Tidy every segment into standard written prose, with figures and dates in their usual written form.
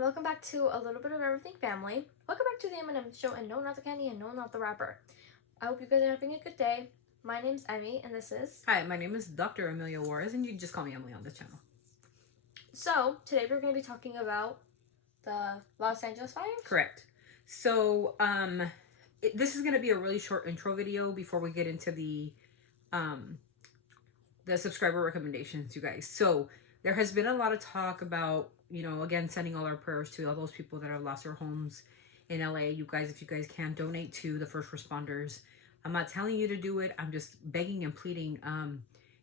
Welcome back to A Little Bit of Everything Family. Welcome back to the M&M Show, and no, not the candy, and no, not the wrapper. I hope you guys are having a good day. My name's Emmy, and this is... Hi, my name is Dr. Amelia Juarez, and you just call me Emily on this channel. So, today we're going to be talking about the Los Angeles fires? Correct. So, this is going to be a really short intro video before we get into the subscriber recommendations, you guys. So, there has been a lot of talk about, again, sending all our prayers to all those people that have lost their homes in LA. You guys, if you guys can, donate to the first responders. I'm not telling you to do it. I'm just begging and pleading.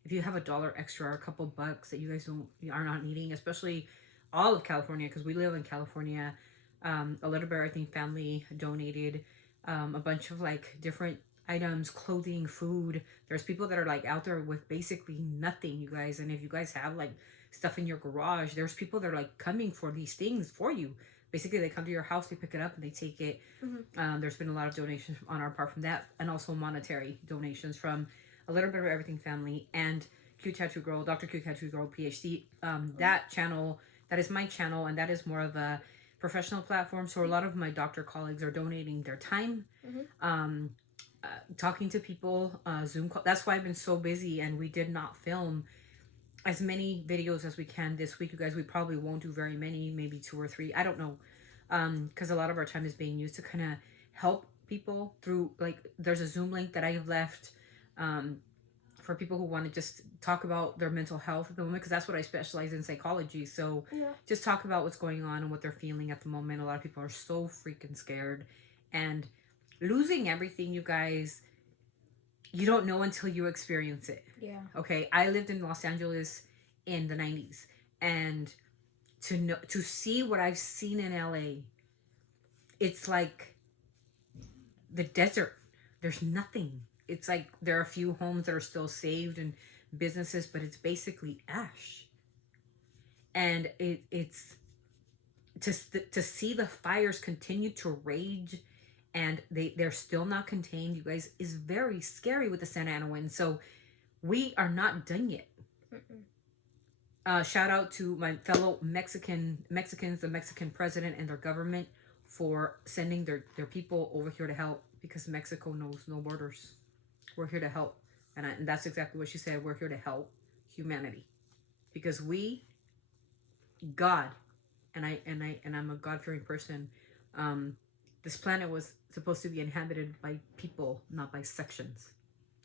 If you have $1 extra or a couple bucks that you guys are not needing, especially all of California, because we live in California. A Little Bit of Everything Family donated a bunch of different items, clothing, food. There's people that are out there with basically nothing, you guys. And if you guys have stuff in your garage, there's people that are coming for these things for you. Basically, they come to your house, they pick it up, and they take it. Mm-hmm. There's been a lot of donations on our part from that, and also monetary donations from A Little Bit of Everything Family and Cute Tattoo Girl, Dr. Cute Tattoo Girl, PhD. That channel, that is my channel, and that is more of a professional platform. So a lot of my doctor colleagues are donating their time, talking to people, Zoom call. That's why I've been so busy, and we did not film as many videos as we can this week, you guys. We probably won't do very many, maybe 2 or 3. I don't know, because a lot of our time is being used to kind of help people through, there's a Zoom link that I have left for people who want to just talk about their mental health at the moment, because that's what I specialize in, psychology. So just talk about what's going on and what they're feeling at the moment. A lot of people are so freaking scared and losing everything, you guys. You don't know until you experience it. Yeah. Okay, I lived in Los Angeles in the 90s, and to see what I've seen in LA, it's like the desert. There's nothing. It's like there are a few homes that are still saved and businesses, but it's basically ash. And it's to see the fires continue to rage, and they're still not contained, you guys, is very scary with the Santa Ana wind. So we are not done yet. Shout out to my fellow Mexicans, the Mexican president and their government, for sending their people over here to help, because Mexico knows no borders. We're here to help. And that's exactly what she said. We're here to help humanity, because God, and I'm a God-fearing person. This planet was supposed to be inhabited by people, not by sections,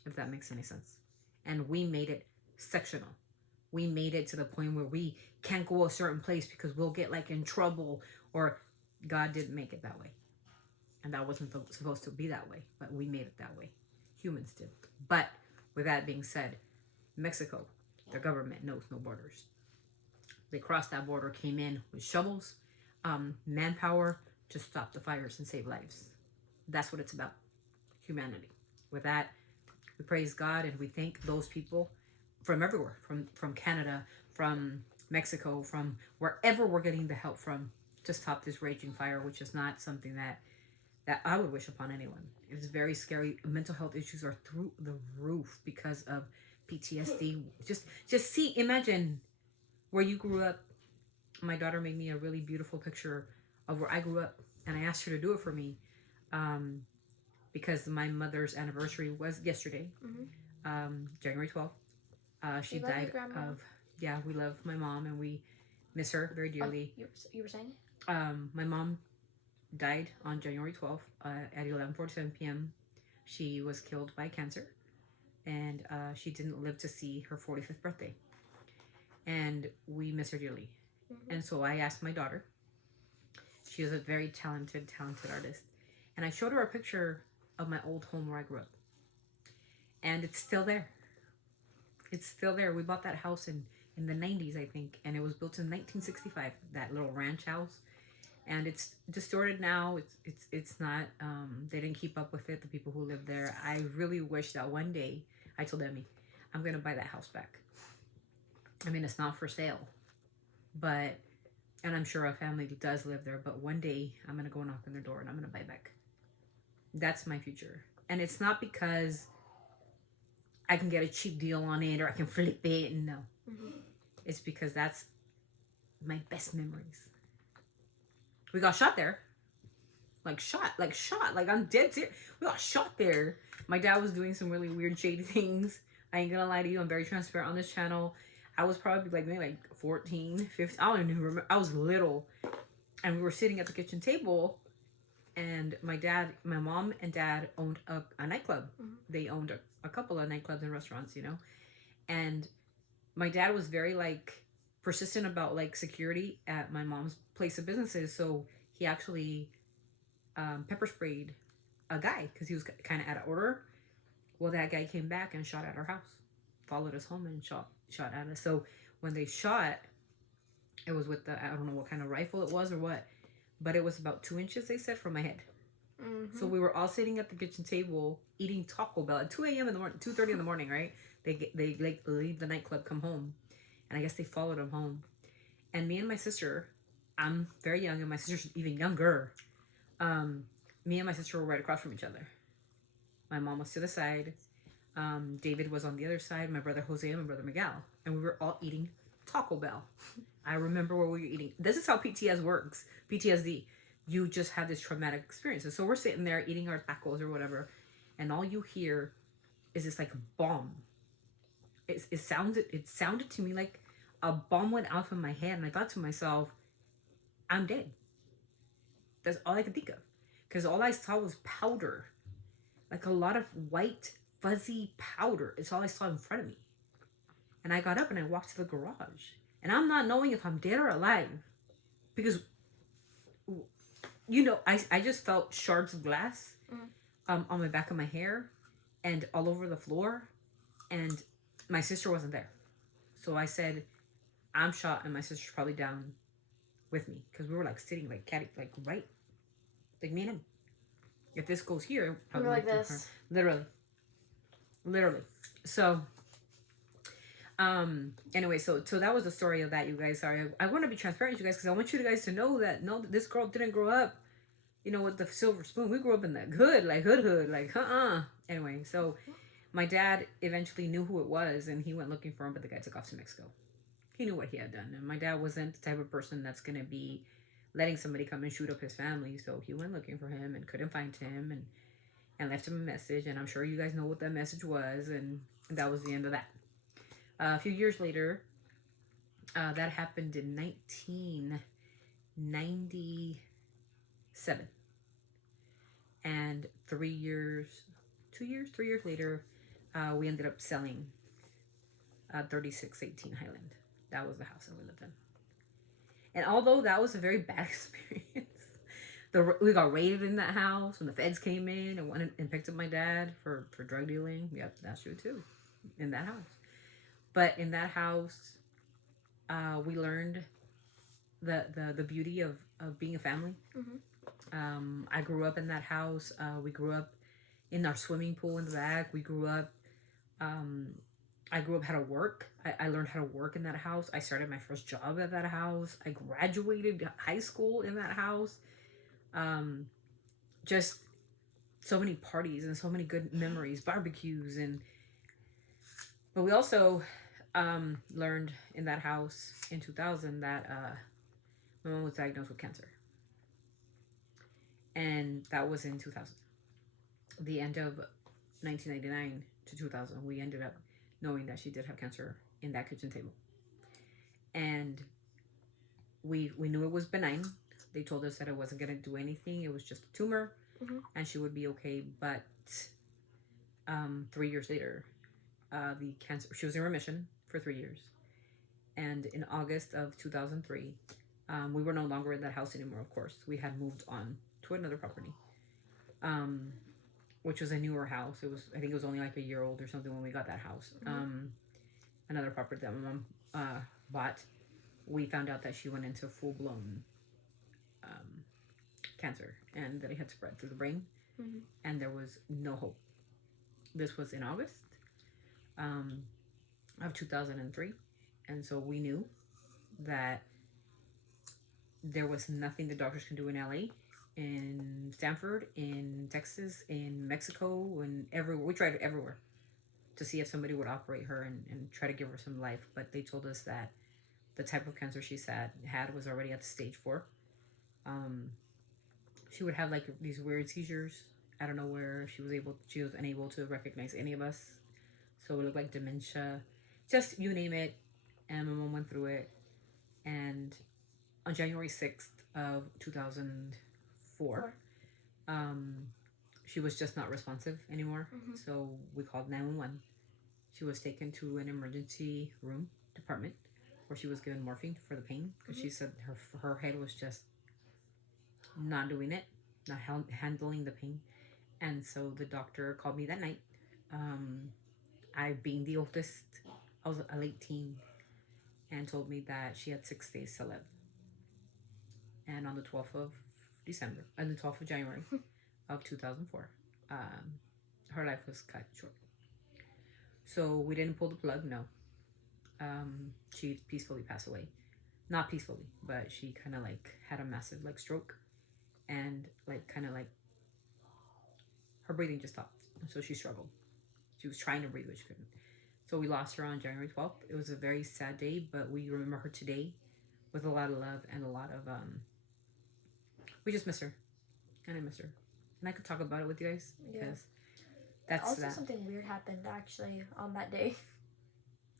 if that makes any sense. And we made it sectional. We made it to the point where we can't go a certain place because we'll get in trouble, or God didn't make it that way. And that wasn't supposed to be that way, but we made it that way. Humans did. But with that being said, Mexico, their government knows no borders. They crossed that border, came in with shovels, manpower, to stop the fires and save lives. That's what it's about. Humanity. With that, we praise God and we thank those people from everywhere, from Canada, from Mexico, from wherever we're getting the help from, to stop this raging fire, which is not something that I would wish upon anyone. It's very scary. Mental health issues are through the roof because of PTSD. Just imagine where you grew up. My daughter made me a really beautiful picture of where I grew up, and I asked her to do it for me, because my mother's anniversary was yesterday, January 12th. She died of, we love my mom and we miss her very dearly. You were saying? My mom died on January 12th at 11:47 p.m. She was killed by cancer, and she didn't live to see her 45th birthday. And we miss her dearly. And so I asked my daughter. She is a very talented artist. And I showed her a picture of my old home where I grew up. And it's still there. It's still there. We bought that house in the 90s, I think. And it was built in 1965, that little ranch house. And it's distorted now. It's not, they didn't keep up with it, the people who lived there. I really wish that one day, I told Emmy, I'm going to buy that house back. I mean, it's not for sale. But, and I'm sure a family does live there, but one day I'm going to go knock on their door and I'm going to buy it back. That's my future. And it's not because I can get a cheap deal on it or I can flip it. No. It's because that's my best memories. We got shot there. Like shot. Like I'm dead serious. We got shot there. My dad was doing some really weird, shady things. I ain't gonna lie to you. I'm very transparent on this channel. I was probably like maybe like 14, 15. I don't even remember. I was little. And we were sitting at the kitchen table. And my mom and dad owned a nightclub. Mhm. They owned a couple of nightclubs and restaurants, you know. And my dad was very like persistent about like security at my mom's place of businesses. So he actually pepper sprayed a guy because he was kind of out of order. Well, that guy came back and shot at our house, followed us home and shot at us. So when they shot, it was with I don't know what kind of rifle it was or what, but it was about 2 inches, they said, from my head. Mm-hmm. So we were all sitting at the kitchen table eating Taco Bell at 2 a.m. in the morning, 2:30 in the morning, right? They like leave the nightclub, come home, and I guess they followed him home. And me and my sister, I'm very young, and my sister's even younger. Me and my sister were right across from each other. My mom was to the side. David was on the other side. My brother Jose and my brother Miguel, and we were all eating Taco Bell. I remember where we were eating. This is how PTSD works. PTSD. You just have this traumatic experiences. So we're sitting there eating our tacos or whatever, and all you hear is this like bomb. It sounded to me like a bomb went off in my head, and I thought to myself, I'm dead. That's all I could think of, because all I saw was powder, like a lot of white fuzzy powder. It's all I saw in front of me, and I got up and I walked to the garage, and I'm not knowing if I'm dead or alive, because I just felt shards of glass on my back of my hair and all over the floor, and my sister wasn't there. So I said, I'm shot and my sister's probably down with me, because we were like sitting like catty, like right, like me and him. If this goes here, We were like this. Literally. So anyway, so that was the story of that, you guys. Sorry, I want to be transparent with you guys, because I want you guys to know that no, this girl didn't grow up, with the silver spoon. We grew up in the hood, like hood, like Anyway, so my dad eventually knew who it was, and he went looking for him, but the guy took off to Mexico. He knew what he had done, and my dad wasn't the type of person that's gonna be letting somebody come and shoot up his family. So he went looking for him and couldn't find him, and left him a message, and I'm sure you guys know what that message was, and that was the end of that. A few years later, that happened in 1997, and 3 years later, we ended up selling 3618 Highland. That was the house that we lived in. And although that was a very bad experience, we got raided in that house when the feds came in and went and picked up my dad for drug dealing. Yeah, that's true too, in that house. But in that house, we learned the beauty of being a family. Mm-hmm. I grew up in that house. We grew up in our swimming pool in the back. We grew up. I grew up how to work. I learned how to work in that house. I started my first job at that house. I graduated high school in that house. Just so many parties and so many good memories, barbecues, but we also learned in that house in 2000 that my mom was diagnosed with cancer, and that was in 2000. The end of 1999 to 2000, we ended up knowing that she did have cancer in that kitchen table, and we knew it was benign. They told us that it wasn't going to do anything. It was just a tumor, and she would be okay. But 3 years later, the cancer, she was in remission for 3 years. And in August of 2003, we were no longer in that house anymore, of course. We had moved on to another property, which was a newer house. I think it was only like a year old or something when we got that house. Another property that my mom bought. We found out that she went into full-blown cancer, and that it had spread through the brain, and there was no hope. This was in August of 2003, and so we knew that there was nothing the doctors can do in LA, in Stanford, in Texas, in Mexico, and everywhere. We tried everywhere to see if somebody would operate her and try to give her some life, but they told us that the type of cancer she had was already at the stage 4, She would have like these weird seizures out of nowhere. She was unable to recognize any of us. So it looked like dementia, just you name it. And my mom went through it. And on January 6th of 2004, um, she was just not responsive anymore. Mhm. So we called 911. She was taken to an emergency room department where she was given morphine for the pain because she said her head was just not doing it, not handling the pain. And so the doctor called me that night. I, being the oldest, I was a late teen, and told me that she had 6 days to live. And on the 12th of December, and the 12th of January of 2004, her life was cut short. So we didn't pull the plug, no. She peacefully passed away. Not peacefully, but she kind of like had a massive like stroke, and like kind of like her breathing just stopped. So she struggled. She was trying to breathe, but she couldn't. So we lost her on January 12th. It was a very sad day, but we remember her today with a lot of love and a lot of we just miss her. And I miss her. And I could talk about it with you guys because that's also that. something weird happened actually on that day.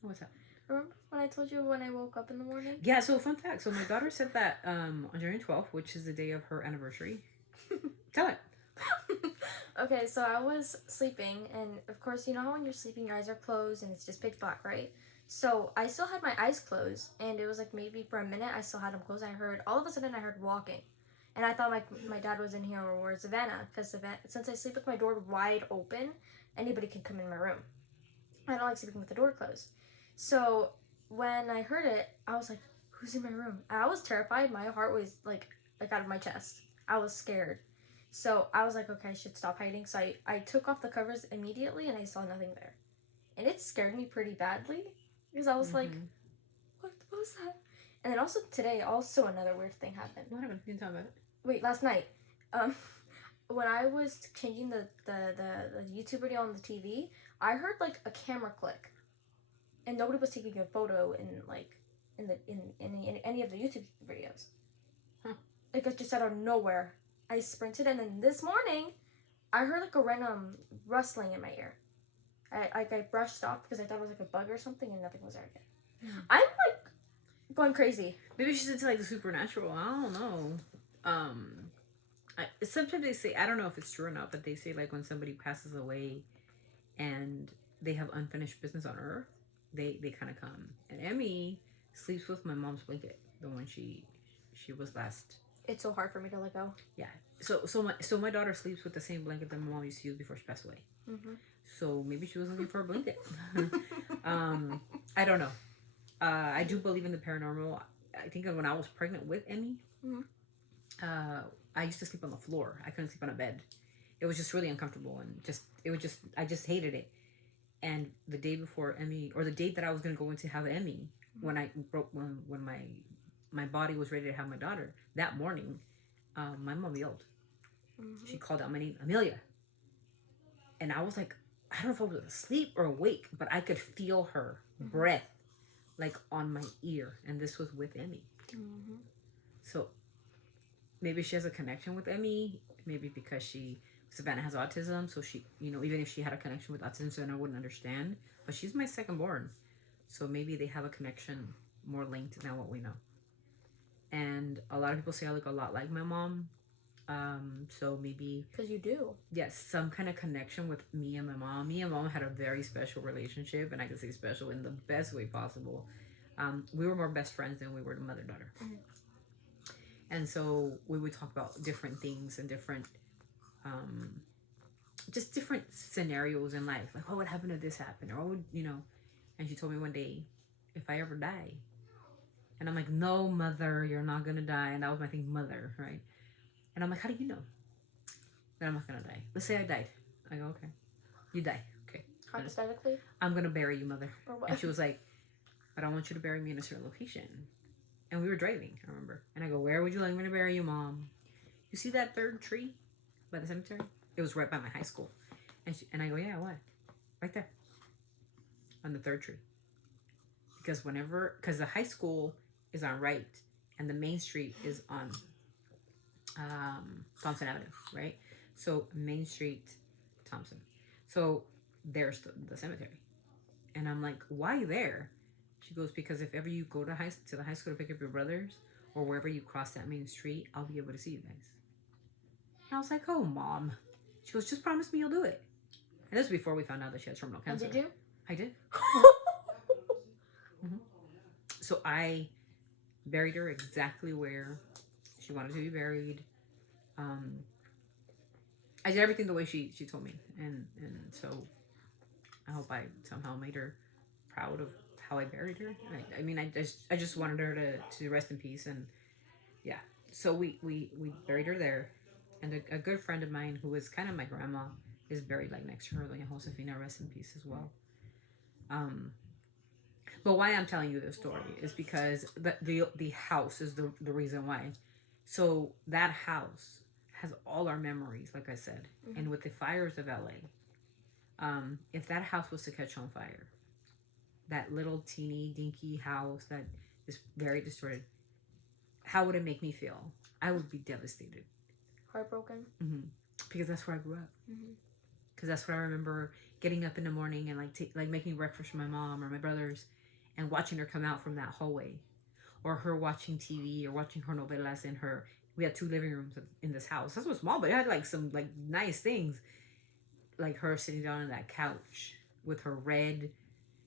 What's that? Remember when I told you when I woke up in the morning? Yeah, so fun fact. So my daughter said that on January 12th, which is the day of her anniversary. Tell it. Okay, so I was sleeping, and of course, you know how when you're sleeping, your eyes are closed and it's just pitch black, right? So I still had my eyes closed, and it was like maybe for a minute I still had them closed. All of a sudden I heard walking, and I thought my dad was in here or Savannah, because since I sleep with my door wide open, anybody can come in my room. I don't like sleeping with the door closed. So when I heard it, I was like, "Who's in my room?" And I was terrified. My heart was like out of my chest. I was scared. So I was like, okay, I should stop hiding. So I took off the covers immediately, and I saw nothing there. And it scared me pretty badly because I was like, what was that? And then also today, also another weird thing happened. What happened? You can tell about it. Wait, last night, when I was changing the YouTube video on the TV, I heard like a camera click, and nobody was taking a photo in any of the YouTube videos. Like it just out of nowhere. I sprinted, and then this morning, I heard like a random rustling in my ear. I brushed off because I thought it was like a bug or something, and nothing was there again. I'm like going crazy. Maybe she's into like the supernatural. I don't know. Sometimes they say, I don't know if it's true or not, but they say like when somebody passes away and they have unfinished business on Earth, they kind of come. And Emmy sleeps with my mom's blanket, the one she was last. It's so hard for me to let go. Yeah. So my daughter sleeps with the same blanket that my mom used to use before she passed away. Mm-hmm. So maybe she was looking for a blanket. I don't know. I do believe in the paranormal. I think when I was pregnant with Emmy, I used to sleep on the floor. I couldn't sleep on a bed. It was just really uncomfortable, and I just hated it. And the day before Emmy, or the date that I was gonna go in to have Emmy, when my body was ready to have my daughter, that morning, my mom yelled. Mm-hmm. She called out my name, Amelia. And I was like, I don't know if I was asleep or awake, but I could feel her breath like on my ear. And this was with Emmy. Mm-hmm. So maybe she has a connection with Emmy. Maybe because Savannah has autism. So she, even if she had a connection with autism, Savannah wouldn't understand. But she's my second born. So maybe they have a connection more linked than what we know. And a lot of people say I look a lot like my mom. So maybe... Because you do. Yes, some kind of connection with me and my mom. Me and mom had a very special relationship, and I can say special in the best way possible. We were more best friends than we were the mother-daughter. Mm-hmm. And so we would talk about different things and different... just different scenarios in life. Like, what would happen if this happened? Or what would, And she told me one day, if I ever die... And I'm like, no, mother, you're not going to die. And that was my thing, mother, right? And I'm like, how do you know that I'm not going to die? Let's say I died. I go, okay. You die. Okay. Hypothetically? I'm going to bury you, mother. Or what? And she was like, but I want you to bury me in a certain location. And we were driving, I remember. And I go, where would you like me to bury you, Mom? You see that third tree by the cemetery? It was right by my high school. And I go, yeah, what? Right there. On the third tree. Because the high school is on right, and the main street is on Thompson Avenue, right? So Main Street, Thompson. So there's the cemetery, and I'm like, why there? She goes, because if ever you go to the high school to pick up your brothers, or wherever you cross that main street, I'll be able to see you guys. And I was like, oh, Mom. She goes, just promise me you'll do it. And this was before we found out that she had terminal And cancer. did you? I did. So I buried her exactly where she wanted to be buried. I did everything the way she told me, and so I hope I somehow made her proud of how I buried her. I mean, I just wanted her to rest in peace, and yeah. So we buried her there, and a good friend of mine who was kind of my grandma is buried like next to her. Doña Josefina, rest in peace as well. But why I'm telling you this story is because the house is the reason why. So that house has all our memories, like I said, and with the fires of LA, if that house was to catch on fire, that little teeny dinky house that is very distorted, how would it make me feel? I would be devastated, Heartbroken. because that's where I grew up. Because that's what I remember, getting up in the morning and like making breakfast for my mom or my brothers, and watching her come out from that hallway, or her watching TV or watching her novelas in her. We had 2 living rooms in this house. This was small, but it had like some like nice things, like her sitting down on that couch with her red.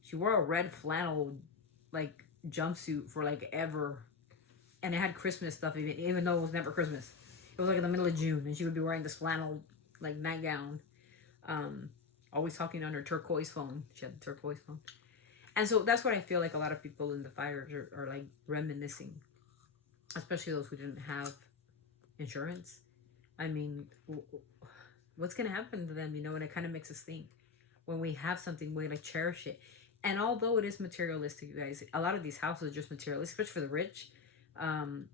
She wore a red flannel like jumpsuit for like ever, and it had Christmas stuff even though it was never Christmas. It was like in the middle of June, and she would be wearing this flannel like nightgown. Always talking on her turquoise phone. She had the turquoise phone. And so that's what I feel like a lot of people in the fires are like reminiscing, especially those who didn't have insurance. I mean, what's going to happen to them, and it kind of makes us think. When we have something, we're going to cherish it. And although it is materialistic, you guys, a lot of these houses are just materialistic, especially for the rich.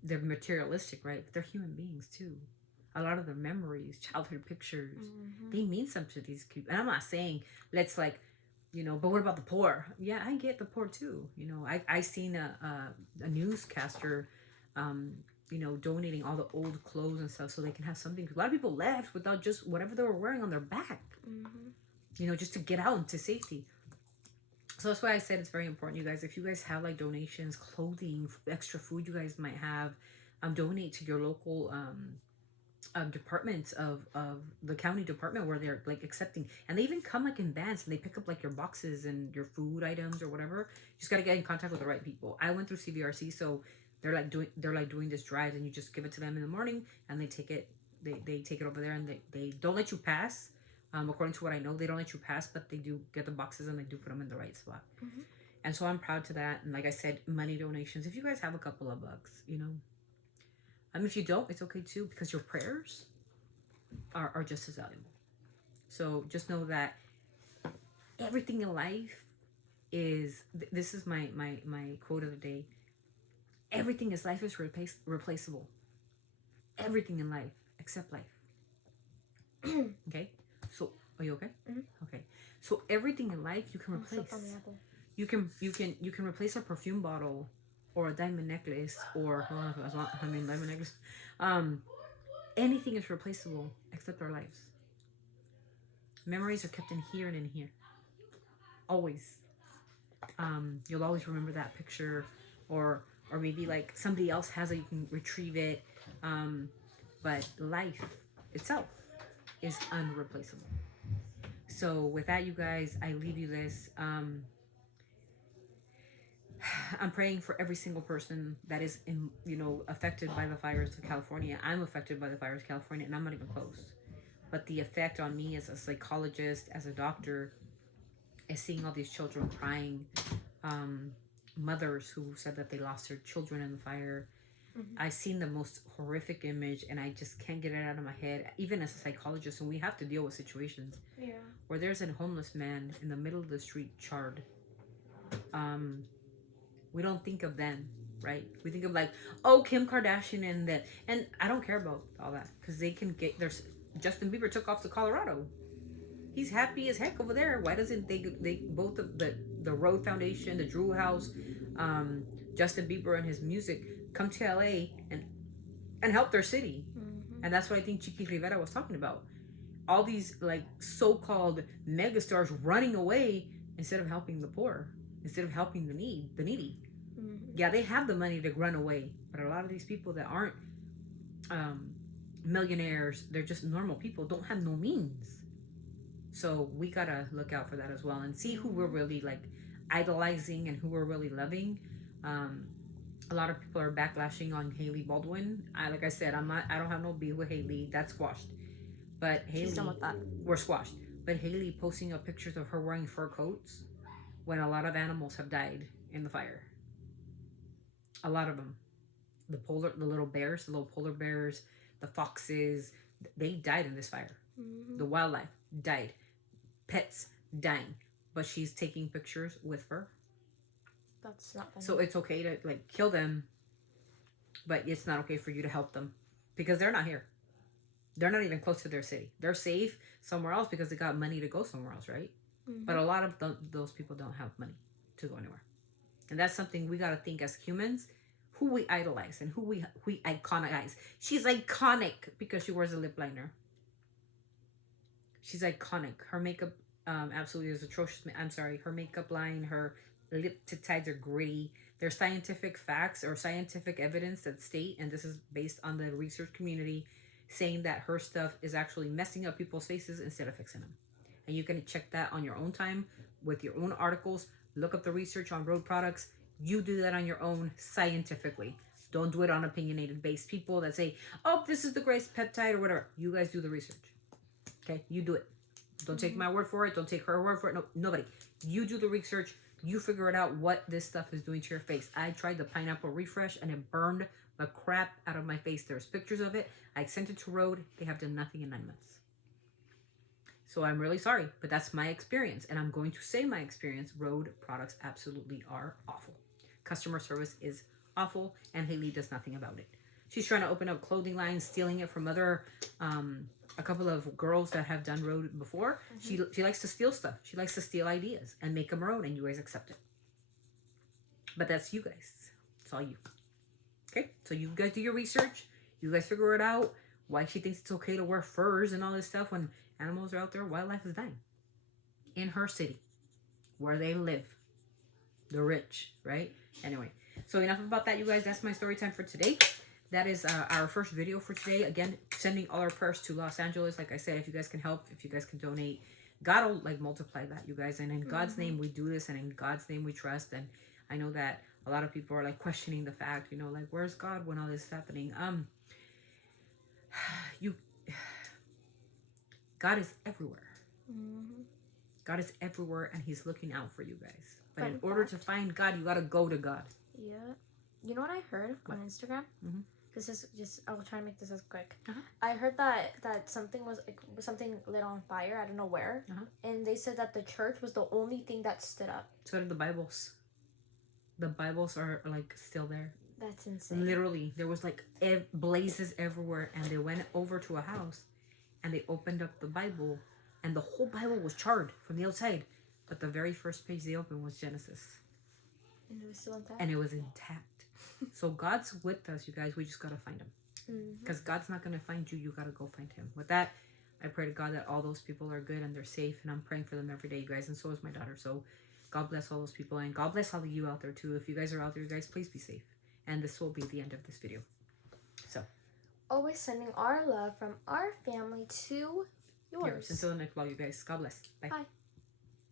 They're materialistic, right? But they're human beings too. A lot of their memories, childhood pictures, they mean something to these people. And I'm not saying let's like, but what about the poor? Yeah, I get the poor too. I seen a newscaster, donating all the old clothes and stuff so they can have something. A lot of people left without just whatever they were wearing on their back, just to get out into safety. So that's why I said it's very important, you guys. If you guys have like donations, clothing, extra food you guys might have, donate to your local departments of the county department where they're like accepting, and they even come like in vans and they pick up like your boxes and your food items or whatever. You just got to get in contact with the right people. I went through CVRC, so they're doing this drive, and you just give it to them in the morning and they take it over there, and they don't let you pass. According to what I know, they don't let you pass, but they do get the boxes and they do put them in the right spot. And so I'm proud to that. And like I said, money donations, if you guys have a couple of bucks, if you don't, it's okay too, because your prayers are just as valuable. So just know that everything in life is, this is my quote of the day. Everything in life is replaceable. Everything in life except life. Okay? So, are you okay? Okay. So everything in life you can replace. You can replace a perfume bottle or a diamond necklace, or diamond necklace. Anything is replaceable except our lives. Memories are kept in here and in here. Always. You'll always remember that picture, or maybe like somebody else has it, you can retrieve it. But life itself is unreplaceable. So with that, you guys, I leave you this. I'm praying for every single person that is affected by the fires of California. I'm affected by the fires of California, and I'm not even close. But the effect on me as a psychologist, as a doctor, is seeing all these children crying. Mothers who said that they lost their children in the fire. I've seen the most horrific image, and I just can't get it out of my head. Even as a psychologist, and we have to deal with situations where there's a homeless man in the middle of the street, charred. We don't think of them, right? We think of like, oh, Kim Kardashian and that, and I don't care about all that, because they can get their. Justin Bieber took off to Colorado. He's happy as heck over there. Why doesn't they both of the Road Foundation, the Drew House, Justin Bieber and his music come to LA and help their city? And that's what I think Chiqui Rivera was talking about. All these like so-called megastars running away instead of helping the poor, instead of helping the needy. Yeah, they have the money to run away, but a lot of these people that aren't millionaires, they're just normal people, don't have no means. So we gotta look out for that as well and see who we're really like idolizing and who we're really loving. A lot of people are backlashing on Hailey Baldwin. Like I said, I don't have no beef with Hailey. That's squashed. But Hailey, She's done with that. We're squashed. But Hailey posting up pictures of her wearing fur coats when a lot of animals have died in the fire. A lot of them. The little bears, the little polar bears, the foxes, they died in this fire. The wildlife died. Pets dying. But she's taking pictures with fur. That's not funny. So it's okay to like kill them, but it's not okay for you to help them because they're not here. They're not even close to their city. They're safe somewhere else because they got money to go somewhere else, right? But a lot of those people don't have money to go anywhere. And that's something we got to think as humans, who we idolize and who we iconize. She's iconic because she wears a lip liner. She's iconic. Her makeup absolutely is atrocious. I'm sorry. Her makeup line, her lip tides are gritty. There's scientific facts or scientific evidence that state, and this is based on the research community, saying that her stuff is actually messing up people's faces instead of fixing them. And you can check that on your own time with your own articles. Look up the research on Rhode products. You do that on your own scientifically. Don't do it on opinionated based people that say, oh, this is the greatest peptide or whatever. You guys do the research. Okay? You do it. Don't take my word for it. Don't take her word for it. No, nobody. You do the research. You figure it out what this stuff is doing to your face. I tried the pineapple refresh and it burned the crap out of my face. There's pictures of it. I sent it to Rhode. They have done nothing in 9 months. So I'm really sorry, but that's my experience. And I'm going to say my experience. Rhode products absolutely are awful. Customer service is awful, and Hailey does nothing about it. She's trying to open up clothing lines, stealing it from other, a couple of girls that have done Rhode before. She likes to steal stuff. She likes to steal ideas and make them her own, and you guys accept it. But that's you guys. It's all you. Okay? So you guys do your research. You guys figure it out. Why she thinks it's okay to wear furs and all this stuff when animals are out there, wildlife is dying. In her city, where they live. The rich, right? Anyway, so enough about that, you guys. That's my story time for today. That is our first video for today. Again, sending all our prayers to Los Angeles. Like I said, if you guys can help, if you guys can donate, God will like multiply that, you guys. And in God's name, we do this, and in God's name, we trust. And I know that a lot of people are like questioning the fact, you know, like, where's God when all this is happening? God is everywhere. God is everywhere, and He's looking out for you guys. But in order to find God, you got to go to God. Yeah. You know what I heard on Instagram? This is just, I will try to make this as quick. I heard that something was, like, something lit on fire, I don't know where. And they said that the church was the only thing that stood up. So did the Bibles. The Bibles are, like, still there. That's insane. Literally. There was, like, blazes everywhere. And they went over to a house. And they opened up the Bible. And the whole Bible was charred from the outside. But the very first page they opened was Genesis. And it was still intact? And it was intact. So God's with us, you guys. We just got to find Him. Because God's not going to find you. You got to go find Him. With that, I pray to God that all those people are good and they're safe. And I'm praying for them every day, you guys. And so is my daughter. So God bless all those people. And God bless all of you out there, too. If you guys are out there, you guys, please be safe. And this will be the end of this video. So. Always sending our love from our family to yours. Until the next vlog, you guys. God bless. Bye. Bye.